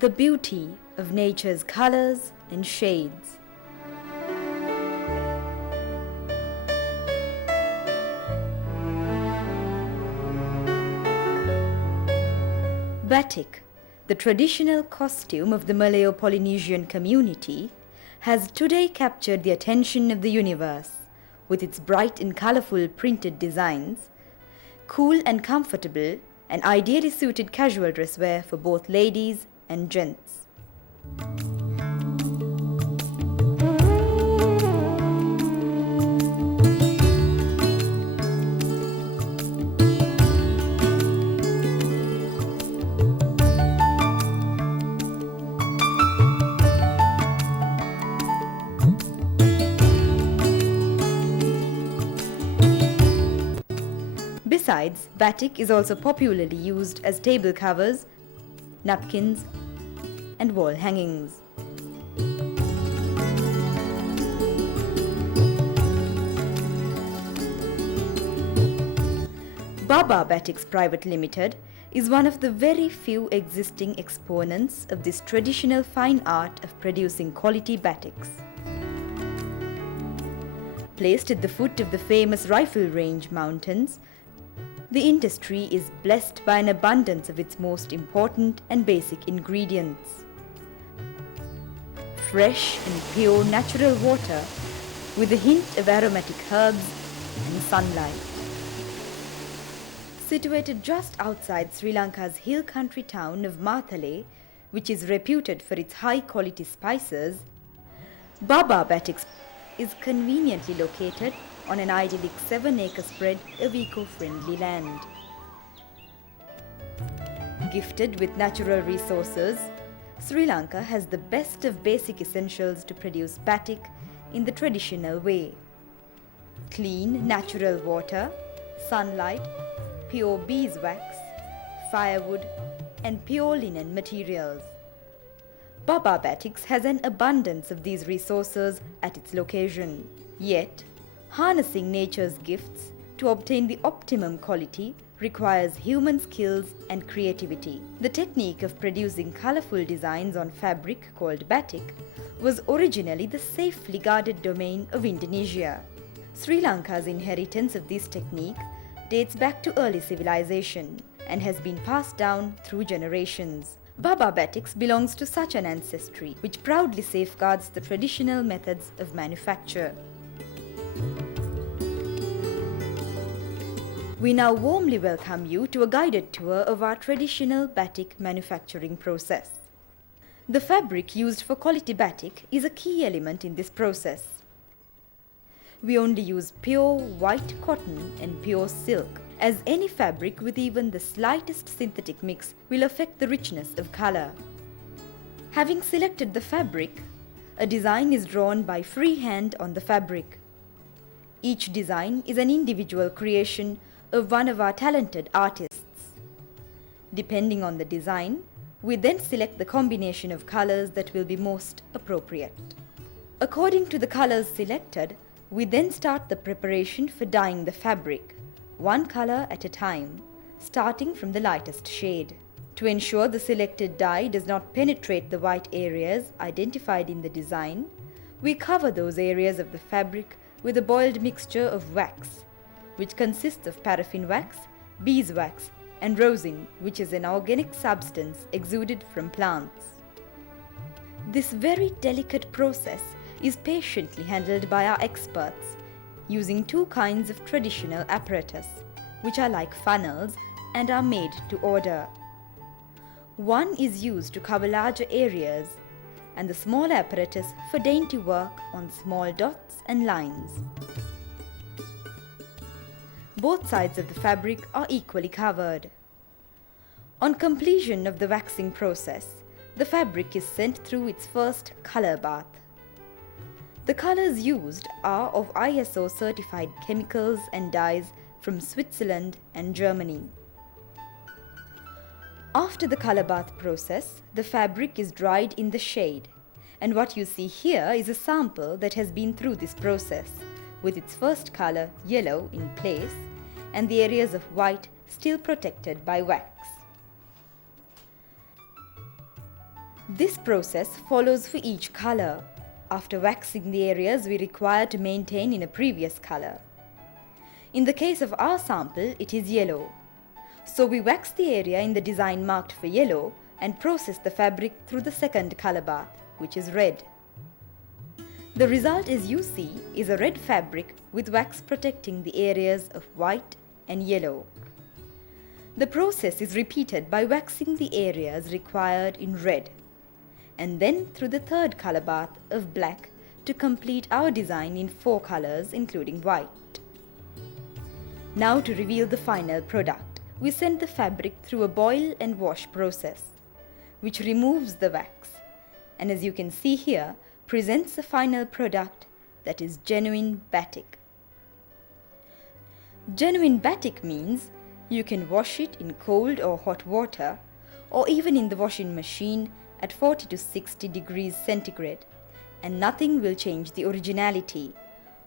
the beauty of nature's colors and shades. Batik, the traditional costume of the Malayo-Polynesian community, has today captured the attention of the universe with its bright and colorful printed designs, cool and comfortable and ideally suited casual dress wear for both ladies and gents. Besides, batik is also popularly used as table covers, napkins, and wall hangings. Baba Batiks Private Limited is one of the very few existing exponents of this traditional fine art of producing quality batiks. Placed at the foot of the famous Rifle Range mountains, the industry is blessed by an abundance of its most important and basic ingredients. Fresh and pure natural water with a hint of aromatic herbs and sunlight. Situated just outside Sri Lanka's hill country town of Matale, which is reputed for its high-quality spices, Baba Batiks is conveniently located on an idyllic 7-acre spread of eco-friendly land. Gifted with natural resources, Sri Lanka has the best of basic essentials to produce batik in the traditional way. Clean, natural water, sunlight, pure beeswax, firewood, and pure linen materials. Baba Batiks has an abundance of these resources at its location. Yet, harnessing nature's gifts to obtain the optimum quality requires human skills and creativity. The technique of producing colorful designs on fabric called batik was originally the safely guarded domain of Indonesia. Sri Lanka's inheritance of this technique dates back to early civilization and has been passed down through generations. Baba Batiks belongs to such an ancestry which proudly safeguards the traditional methods of manufacture. We now warmly welcome you to a guided tour of our traditional batik manufacturing process. The fabric used for quality batik is a key element in this process. We only use pure white cotton and pure silk, as any fabric with even the slightest synthetic mix will affect the richness of color. Having selected the fabric, a design is drawn by freehand on the fabric. Each design is an individual creation of one of our talented artists. Depending on the design, we then select the combination of colors that will be most appropriate. According to the colors selected, we then start the preparation for dyeing the fabric, one color at a time, starting from the lightest shade. To ensure the selected dye does not penetrate the white areas identified in the design, we cover those areas of the fabric with a boiled mixture of wax, which consists of paraffin wax, beeswax, and rosin, which is an organic substance exuded from plants. This very delicate process is patiently handled by our experts, using two kinds of traditional apparatus, which are like funnels and are made to order. One is used to cover larger areas, and the small apparatus for dainty work on small dots and lines. Both sides of the fabric are equally covered. On completion of the waxing process, the fabric is sent through its first color bath. The colors used are of ISO certified chemicals and dyes from Switzerland and Germany. After the color bath process, the fabric is dried in the shade, and what you see here is a sample that has been through this process, with its first color, yellow, in place, and the areas of white still protected by wax. This process follows for each color, after waxing the areas we require to maintain in a previous color. In the case of our sample, it is yellow. So we wax the area in the design marked for yellow and process the fabric through the second color bath, which is red. The result, as you see, is a red fabric with wax protecting the areas of white and yellow. The process is repeated by waxing the areas required in red, and then through the third color bath of black to complete our design in 4 colors including white. Now to reveal the final product, we send the fabric through a boil and wash process, which removes the wax, and as you can see here, presents a final product that is genuine batik. Genuine batik means you can wash it in cold or hot water, or even in the washing machine at 40 to 60 degrees centigrade, and nothing will change the originality,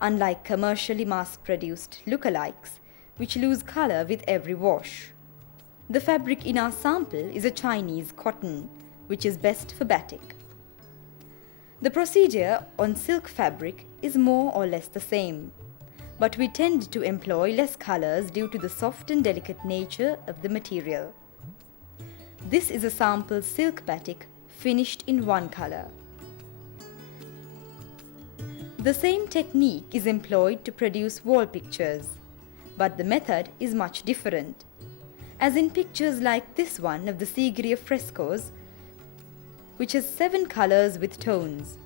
unlike commercially mass-produced lookalikes, which lose color with every wash. The fabric in our sample is a Chinese cotton, which is best for batik. The procedure on silk fabric is more or less the same, but we tend to employ less colors due to the soft and delicate nature of the material. This is a sample silk batik finished in 1 color. The same technique is employed to produce wall pictures, but the method is much different. As in pictures like this one of the Sigiriya frescoes, which has 7 colors with tones,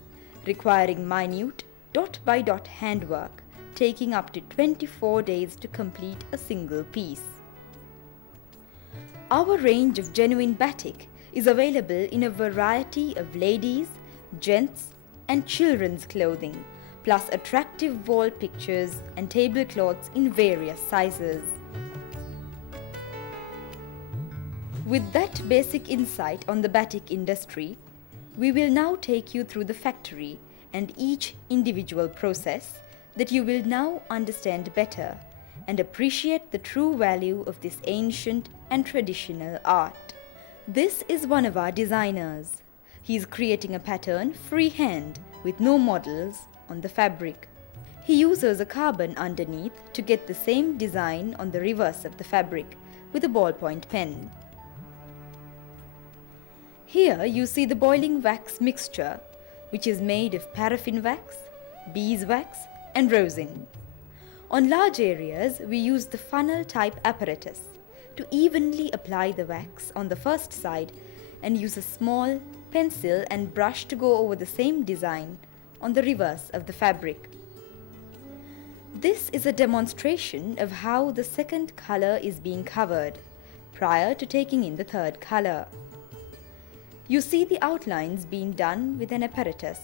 requiring minute dot-by-dot handwork, taking up to 24 days to complete a single piece. Our range of genuine batik is available in a variety of ladies, gents, and children's clothing, plus attractive wall pictures and tablecloths in various sizes. With that basic insight on the batik industry, we will now take you through the factory and each individual process that you will now understand better and appreciate the true value of this ancient and traditional art. This is one of our designers. He is creating a pattern freehand with no models on the fabric. He uses a carbon underneath to get the same design on the reverse of the fabric with a ballpoint pen. Here you see the boiling wax mixture, which is made of paraffin wax, beeswax, and rosin. On large areas, we use the funnel type apparatus to evenly apply the wax on the first side and use a small pencil and brush to go over the same design on the reverse of the fabric. This is a demonstration of how the second color is being covered prior to taking in the third color. You see the outlines being done with an apparatus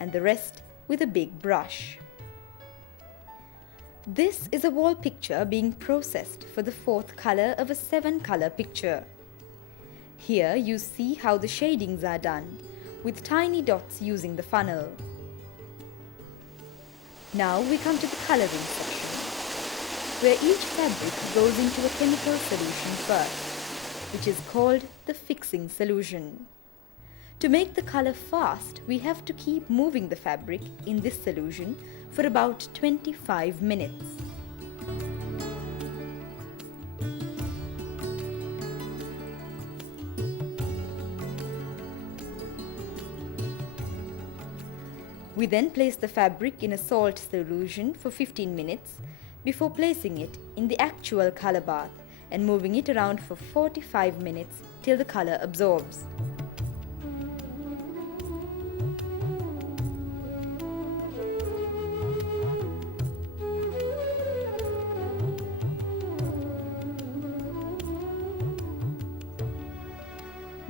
and the rest with a big brush. This is a wall picture being processed for the 4th color of a 7-color picture. Here you see how the shadings are done, with tiny dots using the funnel. Now we come to the coloring section, where each fabric goes into a chemical solution first, which is called the fixing solution. To make the color fast, we have to keep moving the fabric in this solution for about 25 minutes. We then place the fabric in a salt solution for 15 minutes before placing it in the actual color bath and moving it around for 45 minutes till the color absorbs.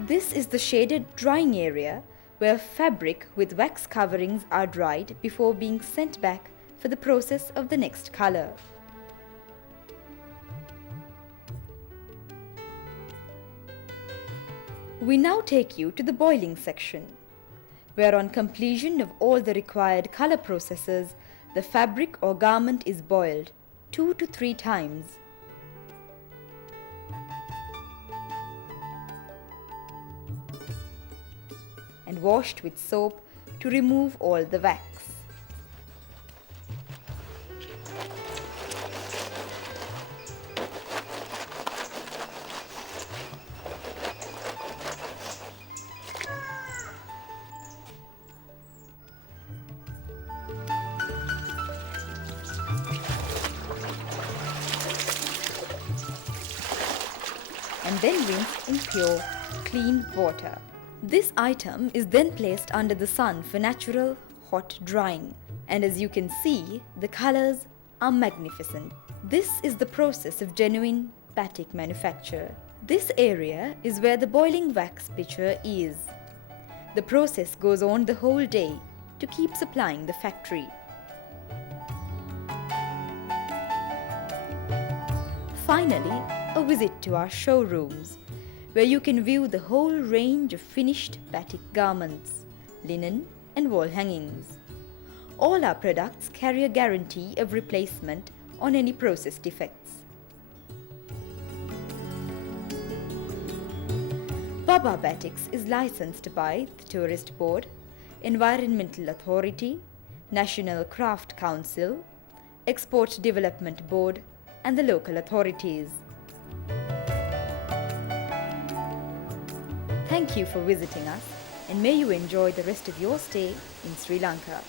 This is the shaded drying area where fabric with wax coverings are dried before being sent back for the process of the next color. We now take you to the boiling section, where on completion of all the required color processes, the fabric or garment is boiled 2 to 3 times. and washed with soap to remove all the wax. And then rinse in pure, clean water. This item is then placed under the sun for natural, hot drying. And as you can see, the colors are magnificent. This is the process of genuine batik manufacture. This area is where the boiling wax pitcher is. The process goes on the whole day to keep supplying the factory. Finally, a visit to our showrooms, where you can view the whole range of finished batik garments, linen and wall hangings. All our products carry a guarantee of replacement on any process defects. Baba Batiks is licensed by the Tourist Board, Environmental Authority, National Craft Council, Export Development Board, and the local authorities. Thank you for visiting us, and may you enjoy the rest of your stay in Sri Lanka.